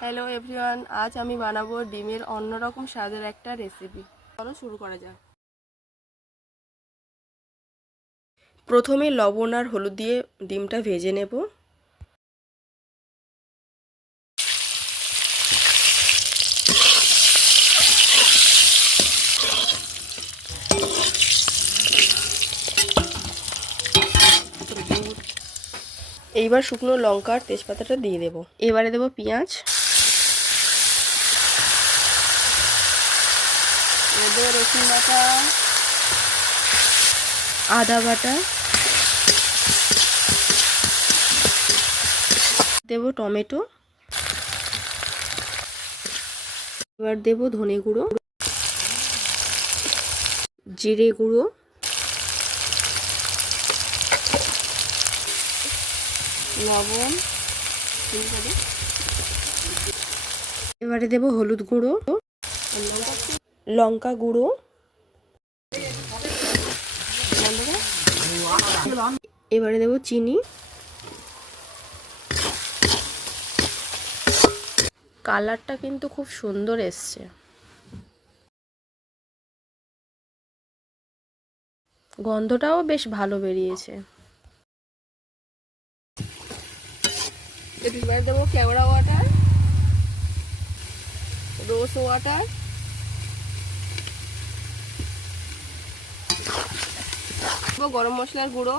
Hello everyone, আজ আমি বানাবো ডিমের অন্যরকম স্বাদের একটা রেসিপি। চলো শুরু করা যাক। প্রথমে লবণ আর হলুদ দিয়ে ডিমটা ভেজে নেব। এইবার শুকনো লঙ্কা আর তেজপাতাটা দিয়ে দেব। এবারে দেব পেঁয়াজ, দেব রসুন বাটা, আদা বাটা, দেব টমেটো, এবার দেব ধনে গুঁড়ো, জিরে গুঁড়ো, লবণ, এবারে দেব হলুদ গুঁড়ো, লঙ্কা গুঁড়ো, এবারে দেব চিনি, কালারটা কিন্তু খুব সুন্দর এসছে। গন্ধটাও বেশ ভালো বেরিয়েছে। এবার দেবো কেওড়া ওয়াটার, রোজ ওয়াটার, গরম মশলার গুঁড়ো।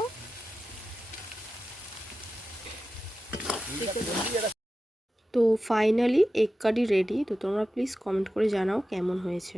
তো ফাইনালি এগ কারি রেডি। তো তোমরা প্লিজ কমেন্ট করে জানাও কেমন হয়েছে।